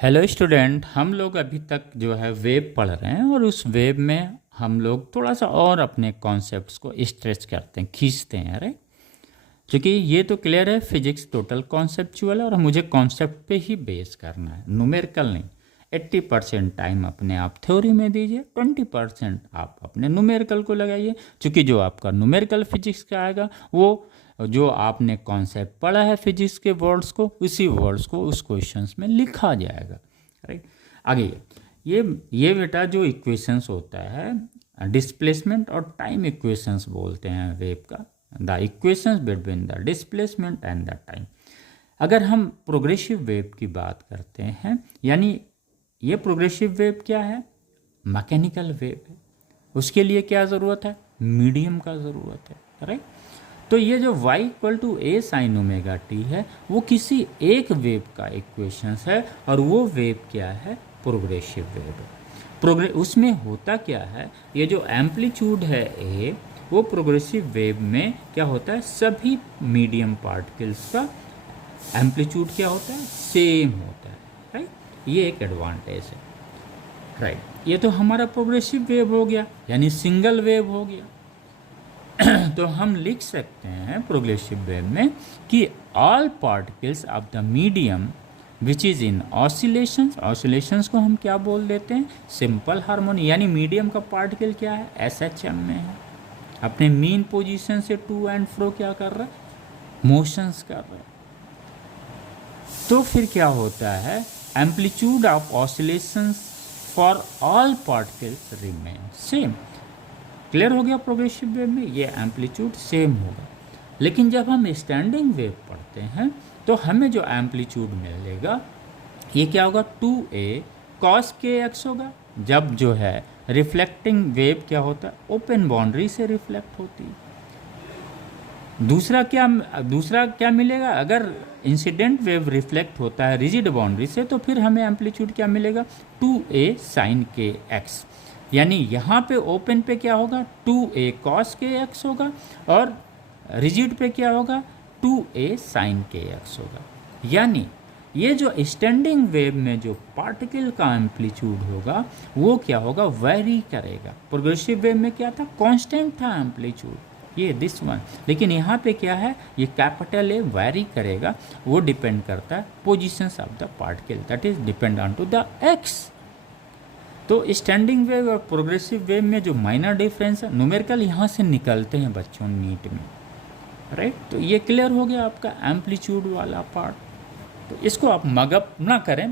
Hello student, हम लोग अभी तक जो है वेव पढ़ रहे हैं और उस वेव में हम लोग थोड़ा सा और अपने कॉन्सेप्ट्स को स्ट्रेच करते हैं, खींचते हैं। अरे क्योंकि ये तो क्लियर है, फिजिक्स टोटल कॉन्सेप्चुअल है और मुझे कॉन्सेप्ट पे ही बेस करना है, न्यूमेरिकल नहीं। 80% टाइम अपने आप थ्योरी में दीजिए, 20% आप अपने न्यूमेरिकल को लगाइए। क्योंकि जो आपका न्यूमेरिकल फिजिक्स का आएगा वो जो आपने कॉन्सेप्ट पढ़ा है फिजिक्स के वर्ड्स को, उसी वर्ड्स को उस क्वेश्चंस में लिखा जाएगा। राइट, आगे ये बेटा जो इक्वेशंस होता है डिस्प्लेसमेंट और टाइम इक्वेशंस बोलते हैं वेव का, the equations between the displacement and the time. अगर हम प्रोग्रेसिव वेव की बात करते हैं, यानी ये प्रोग्रेसिव वेव क्या है, मैकेनिकल वेव है। उसके लिए क्या ज़रूरत है, मीडियम का ज़रूरत है। राइट, तो ये जो y equal to a sine omega t है वो किसी एक वेव का इक्वेशंस है और वो वेव क्या है, प्रोग्रेसिव वेव है। उसमें होता क्या है, ये जो एम्पलीट्यूड है ए, वो प्रोग्रेसिव वेव में क्या होता है, सभी मीडियम पार्टिकल्स का एम्पलीट्यूड क्या होता है, सेम होता है। राइट, ये एक एडवांटेज है। राइट, ये तो हमारा प्रोग्रेसिव वेव हो गया, यानी सिंगल वेव हो गया। तो हम लिख सकते हैं प्रोग्रेसिव वेव में कि all particles of the medium which is in oscillations, oscillations को हम क्या बोल देते हैं, सिंपल हार्मोनी। यानी मीडियम का पार्टिकल क्या है, SHM में है, अपने मीन पोजीशन से टू एंड फ्रो क्या कर रहा है, मोशंस कर रहा है। तो फिर क्या होता है, amplitude of oscillations for all particles remain same. Clear हो गया, प्रोग्रेसिव वेव में ये एम्पलीट्यूड सेम होगा। लेकिन जब हम स्टैंडिंग वेव पढ़ते हैं तो हमें जो एम्पलीट्यूड मिलेगा ये क्या होगा, 2a cos kx होगा। जब जो है रिफ्लेक्टिंग वेव क्या होता है, ओपन बाउंड्री से रिफ्लेक्ट होती है। दूसरा क्या मिलेगा, अगर इंसिडेंट वेव रिफ्लेक्ट होता है रिजिड बाउंड्री से तो फिर हमें एम्पलीट्यूड क्या मिलेगा, 2a sin kx। यानी यहाँ पे ओपन पे क्या होगा, 2a cos kx होगा और रिजिड पे क्या होगा, 2a sin kx होगा। यानी ये जो स्टैंडिंग वेव में जो पार्टिकल का एम्पलीट्यूड होगा वो क्या होगा, वेरी करेगा। प्रोग्रेसिव वेव में क्या था, कांस्टेंट था एम्पलीट्यूड, ये दिस वन। लेकिन यहाँ पे क्या है, ये कैपिटल ए वेरी करेगा। वो डिपेंड करता है positions of the particle, that is depend on to the x. तो स्टैंडिंग वेव और प्रोग्रेसिव वेव में जो माइनर डिफरेंस है, न्यूमेरिकल यहाँ से निकलते हैं बच्चों नीट में। राइट, तो ये क्लियर हो गया आपका एम्पलीट्यूड वाला पार्ट। तो इसको आप मगअप ना करें।